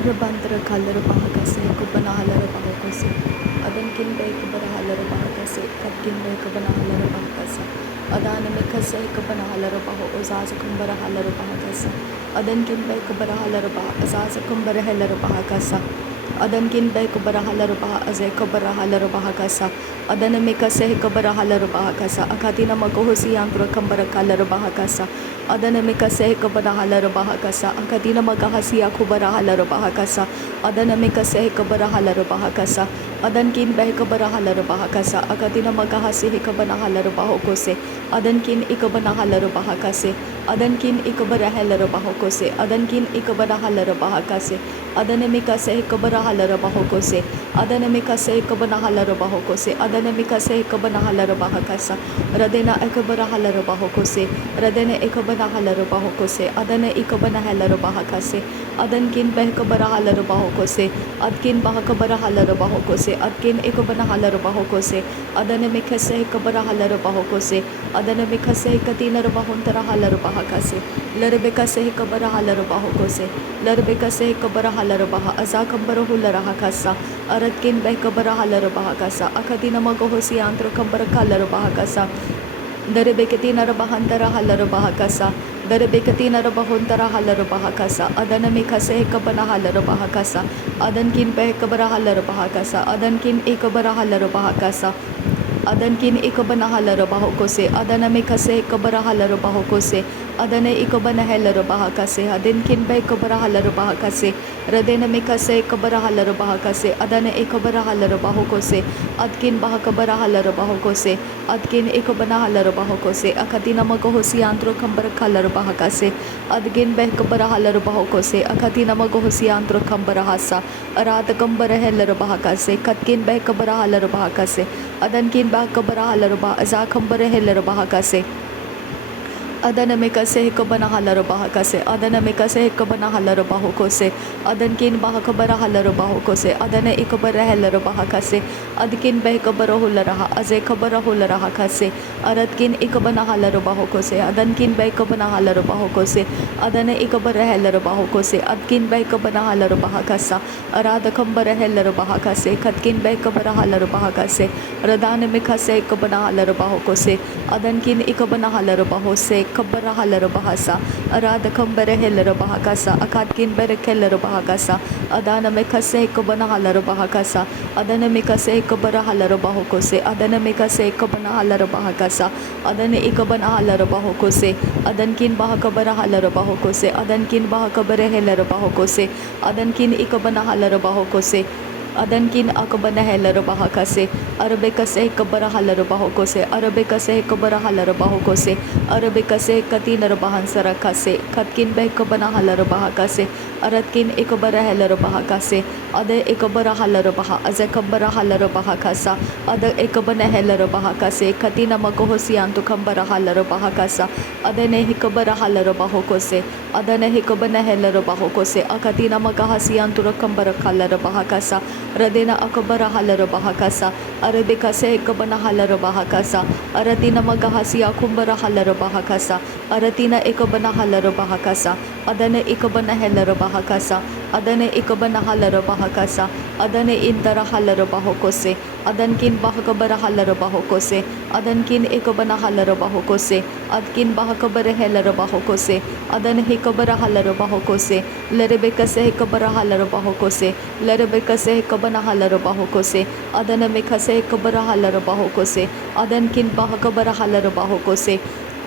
Rabantra Kalra Bahakase, Kubanahala Bahakose, Adankin Bay Kubanahala Bahakase, Katkin Bay Kubanahala Bahakasa, Adanamikase Kubanahala Baho, Ozaza Kumbarahala Bahakasa, Adankin Bay Kubarahala Bah, Azaza Kumbarahala Bahakasa, Adankin Bay Kubarahala Bah, Aze Kubarahala Bahakasa, Adanamikase Kubarahala Bahakasa, Akatina Makohosi Antro Kambarakala Bahakasa, Adanamikase Kubarahala Bahakasa, Akatina Magahasia Kubarahala Bahakasa, Adanamikase Kubarahala Bahakasa, Adankin Bay Kubarahala Bahakasa, Akatina Magahasi Hikabanahala Bahokose, Adankin Ikabanahala Bahakase, Adankin Ikabarahala Bahokose, Adankin Ikabanahala Bahakase, Adanamikase Kubarahala Bahokose, Adanamikase Kubanahala Bahokose, Adanamikase Kubanahala Bahakasa, Radena Ekabarahala Bahokose, Radene Ekabanahala Bahokose, Adana Ikabanahala Bahakase, Adankin Behkabarahala Bahokose, Adkin Bahakabarahala Bahokose, Adkin Ikabanahala Bahokose, Adanamikase Kabarahala Bahokose, Adanamikase Katina Bahuntarahala Bahakase, Larabekase Kabarahala Bahokose, Larabekase Kabarahala Baha, Azakambarahula Rahakasa, Aratkin Behkabarahala Bahakasa, Akadina Magohosi Antro Kambarakala Bahakasa, Darebekatina Bahantara Halar Bahakasa, Darebekatina Bahuntara Halar Bahakasa, Adanamikase Kabana Halar Bahakasa, Adankin Behkabara Halar Bahakasa, Adankin Ekabara Halar Bahakasa, Adankin Ikabana Halar Bahokose, Adanamikase Kabara Halar Bahokose, Adane Ikabana Halar Bahakase, Adankin Behkabara Halar Bahakase, Radenamikase Kabara Halar Bahakase, Adane Ekabara Halar Bahokose, Adkin Bahakabara Halar Bahokose, Adkin Ikabana Halar Bahokose, Akatina Magohosi Antro Kambara Kalar Bahakase, Adgin Behkabara Halar Bahokose, Akatina Magohosi Antro Kambara Hasa, Arad Kambara Halar Bahakase, Katkin Behkabara Halar Bahakase, Adankin Bahkabara Halar Bah, Azakambara Halar Bahakase, Adanamikase Hikabana Halar Bahakase, Adanamikase Hikabana Halar Bahokose, Adankin Bahakabara Halar Bahokose, Adana Ikabara Halar Bahakase, Adkin Behkabara Hularaha, Azekabara Hularaha Kase, Aratkin Ikabana Halar Bahokose, Adankin Behkabana Halar Bahokose, Adana Ikabara Halar Bahokose, Adkin Behkabana Halar Bahakasa, Aradakambara Halar Bahakase, Katkin Behkabara Halar Bahakase, Radanamikase Ikabana Halar Bahokose, Adankin Ikabana Halar Bahose, Kabara Halar Bahasa, Arada Kambara Heller Bahakasa, Akatkin Berekeller Bahakasa, Adana Mekase Kabana Halar Bahakasa, Adana Mikase Kabara Halar Bahokose, Adana Mikase Kabana Halar Bahakasa, Adana Ikabana Halar Bahokose, Adankin Bahakabara Halar Bahokose, Adankin Bahakabare Heller Bahokose, Adankin Ikabana Halar Bahokose, Adankin Akabana Heller Bahakase, Arabekase Kabara Halar Bahokose, Arabekase Kabara Halar Bahokose, Arabekase Katina Bahansara Kase, Katkin Bekabana Halar Bahakase, Aratkin Ikabara Heller Bahakase, Ada Ikabara Halar Baha, Azekabara Halar Bahakasa, Ada Ikabana Heller Bahakase, Katina Makohosianto Kambara Halar Bahakasa, Adane Hikabara Halar Bahokose, Adane Hikabana Heller Bahokose, Akatina Magahasiantura Kambara Halar Bahakasa, Radena Akabara Halar Bahakasa, Arabikase Ekabana Halar Bahakasa, Aratina Magahasia Kumbara Halar Bahakasa, Aratina Ekabana Halar Bahakasa, Adane Ekabana Heller Bahakasa, Adane Ekabana Halar Bahakasa, Adane Intara Halar Bahokose, Adankin Bahakabara Halar Bahokose, Adankin Ekabana Halar Bahokose, Adkin Bahakabara Heller Bahokose, Adan Hikabara Halar Bahokose, Lerebekase Hekabara Halar Bahokose, Lerebekase Hekabana Halar Bahokose, Adana Mikase Kabara Halar Bahokose, Adankin Bahakabara Halar Bahokose,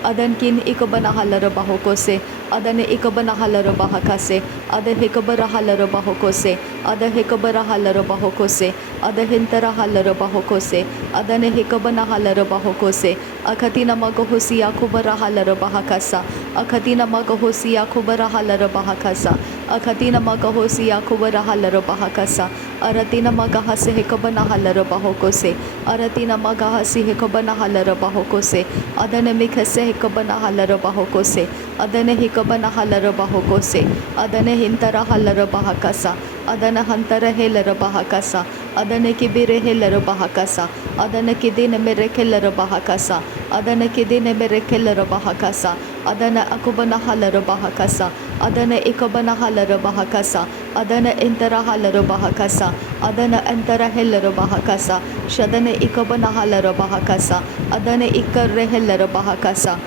Adankin Ikabana Halar Bahokose, Adane Ikabana Halar Bahakase, Ada Hekabara Halar Bahokose, Ada Hekabara Halar Bahokose, Ada Hintara Halar Bahokose, Adane Hekabana Halar Bahokose, Akatina Magahosi Akubara Halar Bahakasa, Akatina Magahosi Akubara Halar Bahakasa, Akatina Magahosi Akubara Halar Bahakasa, Aratina Magahase Hekabana Halar Bahokose, Aratina Magahasi Hekabana Halar Bahokose, Adane Mikase Hekabana Halar Bahokose, Adane Hekabana Halar Bahokose, Adane Hintara Halar Bahakasa, Adana Hantara Heller Bahakasa, Adana Kibire Heller Bahakasa, Adana Kidina Merekeller Bahakasa, Adana Kidina Merekeller Bahakasa, adana akubana halaro bahakasa, adana ikabana halaro bahakasa, adana entara halaro bahakasa, adana entara helaro bahakasa, shadana ikabana halaro bahakasa, adana ikarre helaro bahakasa.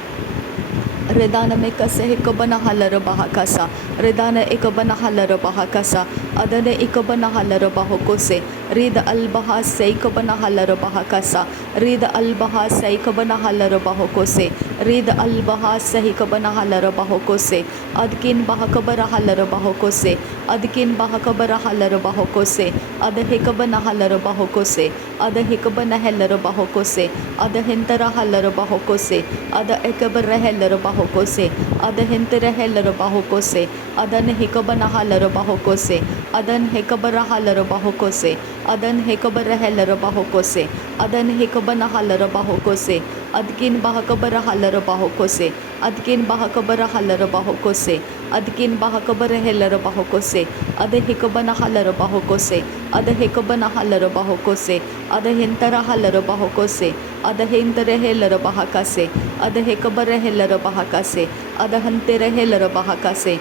Redana me kase hikabana halaro bahakasa, redana ikabana halaro bahakasa, adana ikabana halaro bahokose, rida albaha seikabana halaro bahakasa, rida albaha seikabana halaro bahokose, rida albaha sehikabana halaro bahokose, adkin bahakabara halaro bahokose, adkin bahakabara halaro bahokose, adhikabana halaro bahokose, adhikabana helaro bahokose, adhintara halaro bahokose, ada ekabara helaro bahokose, adhintere helaro bahokose, adan hikabana halaro bahokose, adan hikabara halaro bahokose, adan hikabara helaro bahokose, adan hikabana halaro bahokose, adkin bahakabara halaro bahokose, adkin bahakabara halaro bahokose, adkin bahakabara helaro bahokose, adhikabana halaro bahokose, adhikabana halaro bahokose, adhintara halaro bahokose, adhintere helaro bahakase, adhikabara helaro bahakase, adhantere helaro bahakase,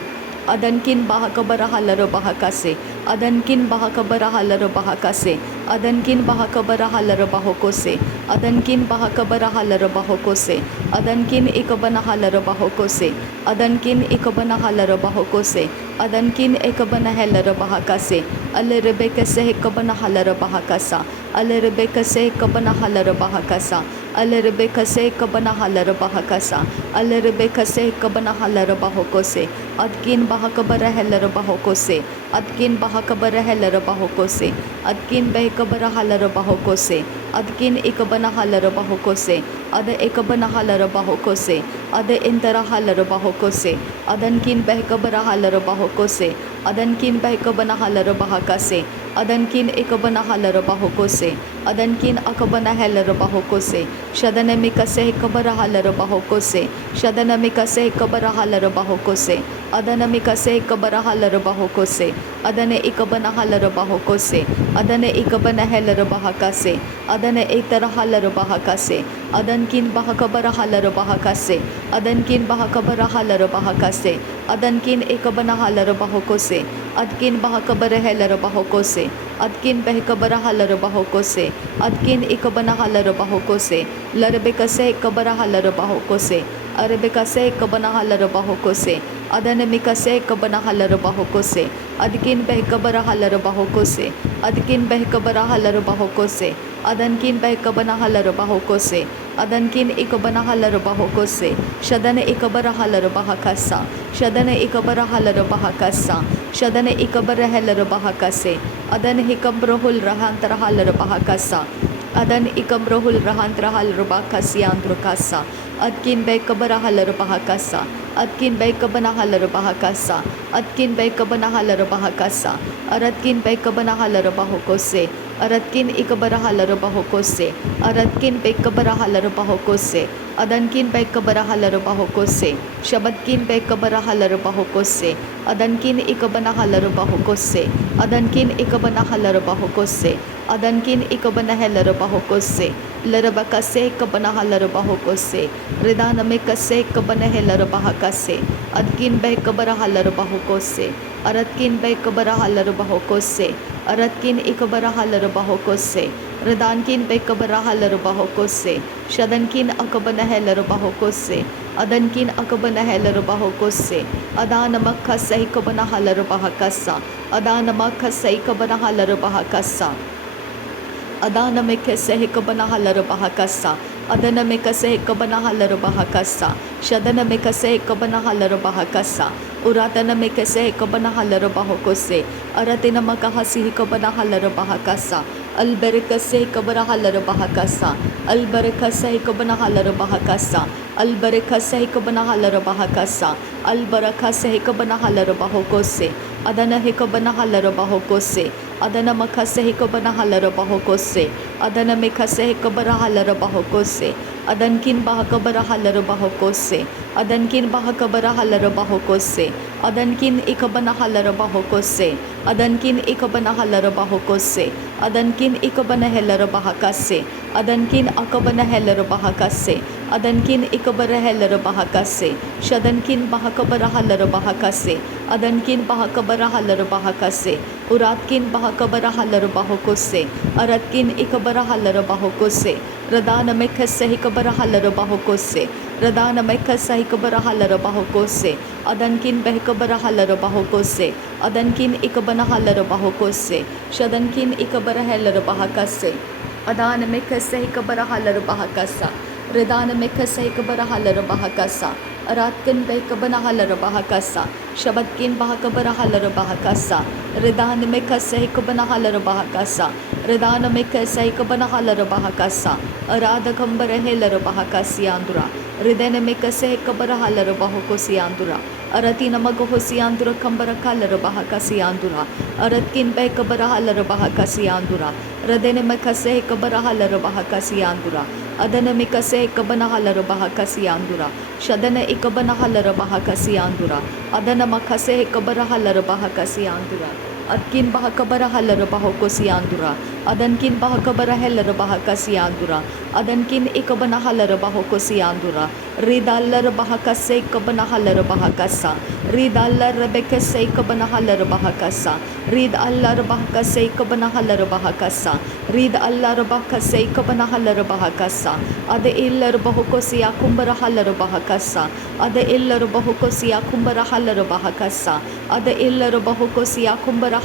adankin bahakabara halaro bahakase, adankin bahakabara halaro bahakase, adankin bahakabara halaro bahokose, adankin bahakabara halaro bahokose, adankin ikabana halaro bahokose, adankin ikabana halaro bahokose, adankin ikabana halaro bahakase, alerebekase ikabana halaro bahakasa, alerebekase ikabana halaro bahakasa, alerebekase ikabana halaro bahakasa, alerebekase ikabana halaro bahokose, adkin bahakabara halaro bahokose, adkin bahakabara halaro bahokose, adkin behkabara halaro bahokose, adkin ikabana halaro bahokose, ada ikabana halaro bahokose, ada intara halaro bahokose, adankin behkabara halaro bahokose, adankin behkabana halaro bahakase, adankin ikabana halaro bahokose, adankin akabana halaro bahokose, shadanamikase ikabara halaro bahokose, shadanamikase ikabara halaro bahokose, adanamikase ikabara halaro bahokose, adane ikabana halaro bahokose, adane ikabana halaro bahakase, adane itara halaro bahakase, adankin bahakabara halaro bahakase, adankin bahakabara halaro bahakase, adankin ikabana halaro bahokose, adkin bahakabara halaro bahokose, adkin behkabara halaro bahokose, adkin ikabana halaro bahokose, larbekase ikabara halaro bahokose, arabekase ikabana halaro bahokose, adanamikase ikabana halaro bahokose, adkin behkabara halaro bahokose, adkin behkabara halaro bahokose, adankin behkabana halaro bahokose, adankin ikabana halaro bahokose, shadana ikabara halaro bahakasa, shadana ikabara halaro bahakasa, shadana ikabara halaro bahakase, adan hikamrohul rahantara halaro bahakasa, adan ikamrohul rahantara halaro bahakasiandrukasa, adkin behkabara halaro bahakasa, adkin behkabana halaro bahakasa, adkin behkabana halaro bahakasa, aradkin behkabana halaro bahokose, aradkin ikabara halaro bahokose, aradkin behkabara halaro bahokose, adankin behkabara halaro bahokose, shabadkin behkabara halaro bahokose, adankin ikabana halaro bahokose, adankin ikabana halaro bahokose, adankin ikabana halaro bahokose, larabakase ikabana halaro bahokose, ridanamikase ikabana halaro bahakase, adkin behkabara halaro bahokose, aradkin behkabara halaro bahokose, aradkin ikabara halaro bahokose, ridankin behkabara halaro bahokose, shadankin akabana halaro bahokose, adankin akabana halaro bahokose, adanamakase ikabana halaro bahakasa, adanamakase ikabana halaro bahakasa, adanamikase ikabana halaro bahakasa, adanamikase ikabana halaro bahakasa, shadanamikase ikabana halaro bahakasa, uratanamikase ikabana halaro bahokose, aratinamakahasi ikabana halaro bahakasa, albarakase ikabana halaro bahakasa, albarakase ikabana halaro bahakasa, albarakase ikabana halaro bahakasa, albarakase ikabana halaro bahokose, adana ikabana halaro bahokose, adana makase ikabana halaro bahokose, adana mikase ikabara halaro bahokose, adankin bahakabara halaro bahokose, adankin bahakabara halaro bahokose, adankin ikabana halaro bahokose, adankin ikabana halaro bahokose, adankin ikabana halaro bahakase, adankin akabana halaro bahakase, Adankin ikabarahel bahakase. Shadankin bahakabarahal bahakase. Adankin bahakabarahal bahakase. Uratkin bahakabarahal bahokose. Aratkin ikabarahal bahokose. Radana mekase hikabarahal bahokose. Radana mekase hikabarahal bahokose. Adankin behikabarahal bahokose. Adankin ikabanahal bahokose. Shadankin ikabarahel bahakase. Adana mekase hikabarahal bahakasa. Redana mekase hikabarahal bahakasa. Aratkin behikabanahal bahakasa. Shabatkin bahakabarahal bahakasa. Redana mekase hikabanahal bahakasa. Redana mekase hikabanahal bahakasa. Aradhakambarahel bahakasiandura. Redana mekase hikabarahal bahokosiandura. Aratina magahosiandura kambarakal bahakasiandura. Aratkin behikabarahal bahakasiandura. Radene mekase hikabarahal bahakasiandura. Adana mikase ikabanahal bahakasiandura. Shadana ikabanahal bahakasiandura. Adana makase ikabarahal bahakasiandura. Adkin bahakabarahal bahokosiandura. Adankin bahakabarahel bahakasiandura. Adankin ikabanahal bahokosiandura. Ridallar bahakase ikabanahal bahakasa. Ridallar bekase ikabanahal bahakasa. Ridallar bahakase ikabanahal bahakasa. Ridallar bahakase ikabanahal bahakasa. Ada illar bahokosiya kumbarahal bahakasa. Ada illar bahokosiya kumbarahal bahakasa. Ada illar bahokosiya kumbarahal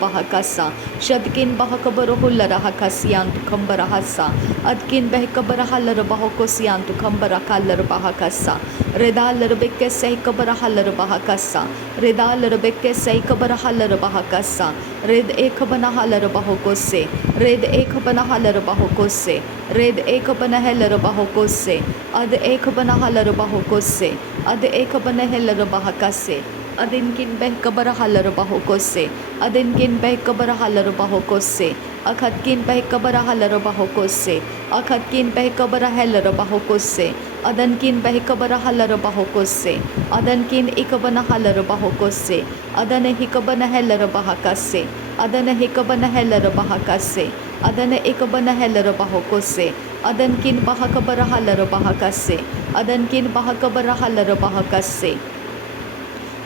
bahakasa. Shadkin bahakabaruhul rahakasiyan kambarahasa. Adkin behikabarahal bahokosiyan kambarakal bahakasa. Redallar bekase ikabarahal bahakasa. Redallar bekase ikabarahal bahakasa. Red ekabanahal bahokose. Red ekabanahal bahokose. Red ekabanahal bahokose. Ad ekabanahal bahokose. Ad ekabanahal bahakase. Adinkin behikabarahal bahokose. Adinkin behikabarahal bahokose. Akhatkin behikabarahal bahokose. Akhatkin behikabarahal bahokose. Adankin behikabarahal bahokose. Adankin ikabanahal bahokose. Adana hikabanahal bahakase. Adana hikabanahal bahakase. Adana ikabanahal bahokose. Adankin bahakabarahal bahakase. Adankin bahakabarahal bahakase.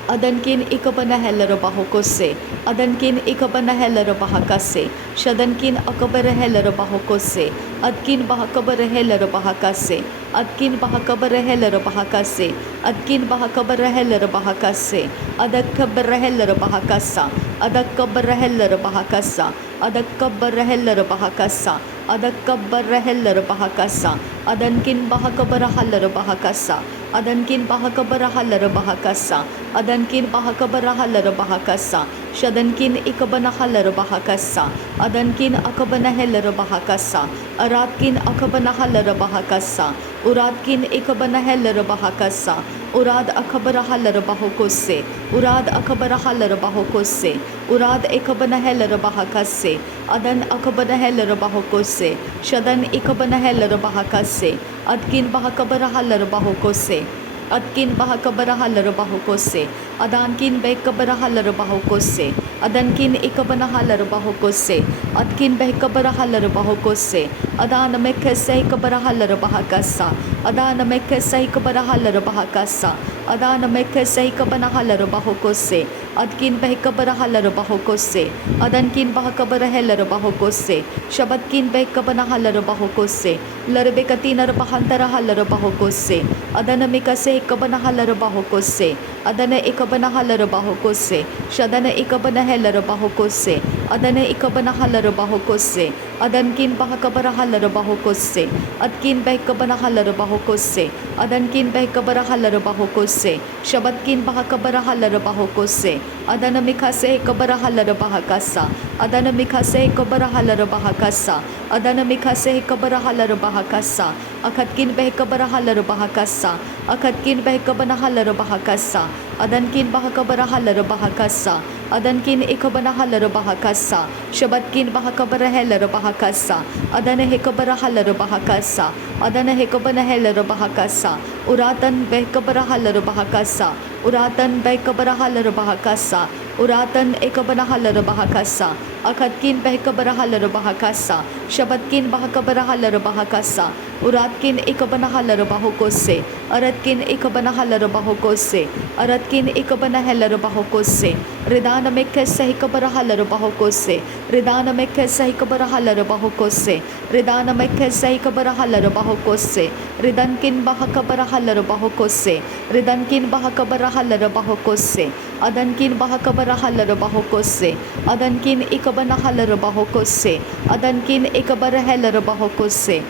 Adankin ikabanahel bahokose. Adankin ikabanahel bahakase. Shadankin akabarahel bahokose. Adkin bahakabarahel bahakase. Adkin bahakabarahel bahakase. Adkin bahakabarahel bahakase. Adakabarahel bahakasa. Adakabarahel bahakasa. Adakabarahel bahakasa. Adakabarahel bahakasa. Adankin bahakabarahal bahakasa. Adankin bahakabarahal bahakasa. Adankin bahakabarahal bahakasa. Shadankin ikabanahal bahakasa. Adankin akabanahal bahakasa. Aratkin akabanahal bahakasa. Uratkin ikabanahal bahakasa. Urad akabarahal bahokose. Urad akabarahal bahokose. Urad ikabanahal bahakase. Adan akabanahal bahokose. Shadan ikabanahal bahakase. Adkin bahakabarahal bahokose. Adkin bahakabarahal bahokose. Adankin behikabarahal bahokose. Adankin ikabanahal bahokose. Adkin behikabarahal bahokose. Adana mekase ikabarahal bahakasa. Adana mekase ikabarahal bahakasa. Adana mekase ikabanahal bahokose. Adkin behikabarahal bahokose. Adankin bahakabarahal bahokose. Shabatkin behikabanahal bahokose. Larbekatinar bahantarahal bahokose. Adana mikase ikabanahal bahokose. Adana ikabanahal bahokose. Shadana ikabanahal bahokose. Adana ikabanahal bahokose. Adankin bahakabarahal bahokose. Adkin behikabanahal bahokose. Adankin behikabarahal bahokose. Shabatkin bahakabarahal bahokose. Adana mikase ikabarahal bahakasa. Adana mikase ikabarahal bahakasa. Adana mikase ikabarahal bahakasa. Akhatkin behikabarahal bahakasa. Akhatkin behikabanahal bahakasa. Adankin bahakabarahal bahakasa. Adankin ikabanahal bahakasa. Shabatkin bahakabarahal bahakasa. Adana hikabarahal bahakasa. Adana hikabanahal bahakasa. Uratan behikabarahal bahakasa. Uratan behikabarahal bahakasa. Uratan ikabanahal bahakasa. Akhatkin behikabarahal bahakasa. Shabatkin bahakabarahal bahakasa. Uratkin ikabana halarabahokose, Aratkin ikabana halarabahokose, Aratkin ikabana halarabahokose, Ridana mekesa hikabara halarabahokose, Ridana mekesa hikabara halarabahokose, Ridana mekesa hikabara halarabahokose, Ridankin bahakabara halarabahokose, Ridankin bahakabara halarabahokose, Adankin bahakabara halarabahokose, Adankin ikabana halarabahokose, Adankin ikabara halarabahokose,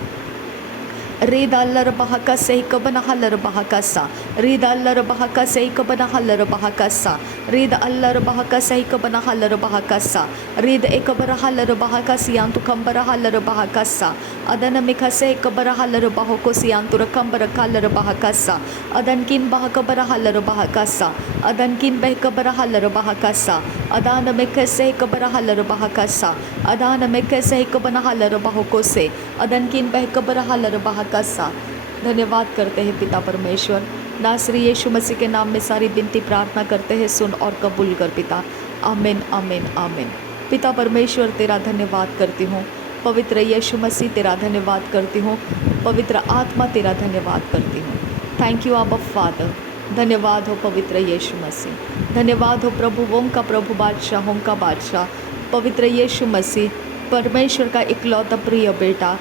Read Allah Bahakasa, Ikabana Halar Bahakasa, Read Allah Bahakasa, Ikabana Halar Bahakasa, Read Allah Bahakasa, Ikabana Halar Bahakasa, Read Ekabara Halar Bahakasi, Antu Kambara Halar Bahakasa, Adana Mikase, Ikabara Halar Bahokosi, Antura Kambara Kalar Bahakasa, Adankin Bahakabara Halar Bahakasa, Adankin Behkabara Halar Bahakasa, Adana Mikase, Ikabara Halar Bahakasa, Adana Mikase, Ikabana Halar Bahokose, Adankin Behkabara Halar Bahakasa। धन्यवाद करते हैं पिता परमेश्वर, नासरी यीशु मसीह के नाम में सारी विनती प्रार्थना करते हैं, सुन और कबूल कर पिता। आमीन आमीन आमीन। पिता परमेश्वर तेरा धन्यवाद करती हूँ, पवित्र यीशु मसीह तेरा धन्यवाद करती हूँ, पवित्र आत्मा तेरा धन्यवाद करती हूँ। थैंक यू आबा फादर। धन्यवाद हो पवित्र यीशु मसीह, धन्यवाद हो प्रभुओं का प्रभु, बादशाहों का बादशाह, पवित्र यीशु मसीह परमेश्वर का इकलौता प्रिय बेटा।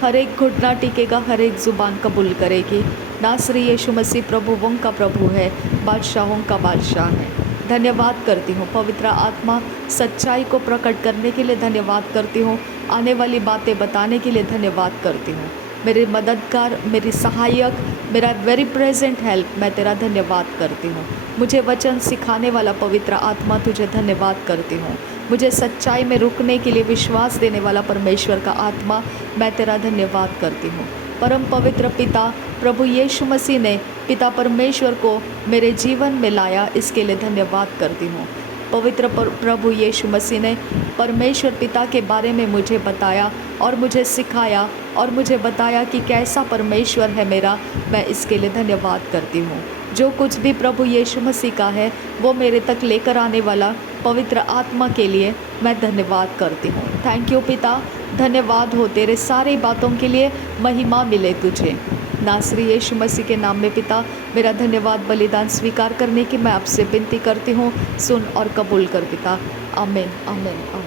हर एक घुटना टिकेगा, हर एक ज़ुबान कबूल करेगी, नासरी यीशु मसीह प्रभुओं का प्रभु है, बादशाहों का बादशाह है। धन्यवाद करती हूँ पवित्र आत्मा, सच्चाई को प्रकट करने के लिए धन्यवाद करती हूँ, आने वाली बातें बताने के लिए धन्यवाद करती हूँ। मेरे मददगार, मेरी सहायक, मेरा वेरी प्रेजेंट हेल्प, मैं तेरा धन्यवाद करती हूँ। मुझे वचन सिखाने वाला पवित्र आत्मा, तुझे धन्यवाद करती हूँ। मुझे सच्चाई में रुकने के लिए विश्वास देने वाला परमेश्वर का आत्मा, मैं तेरा धन्यवाद करती हूँ। परम पवित्र पिता प्रभु यीशु मसीह ने पिता परमेश्वर को मेरे जीवन में लाया, इसके लिए धन्यवाद करती हूँ। पवित्र प्रभु यीशु मसीह ने परमेश्वर पिता के बारे में मुझे बताया और मुझे सिखाया और मुझे बताया कि कैसा परमेश्वर है मेरा, मैं इसके लिए धन्यवाद करती हूँ। जो कुछ भी प्रभु यीशु मसीह का है वो मेरे तक लेकर आने वाला पवित्र आत्मा के लिए मैं धन्यवाद करती हूँ। थैंक यू पिता, धन्यवाद हो तेरे सारी बातों के लिए, महिमा मिले तुझे। नासरी यीशु मसीह के नाम में पिता, मेरा धन्यवाद बलिदान स्वीकार करने की मैं आपसे विनती करती हूँ, सुन और कबूल कर पिता। आमीन आमीन आमीन।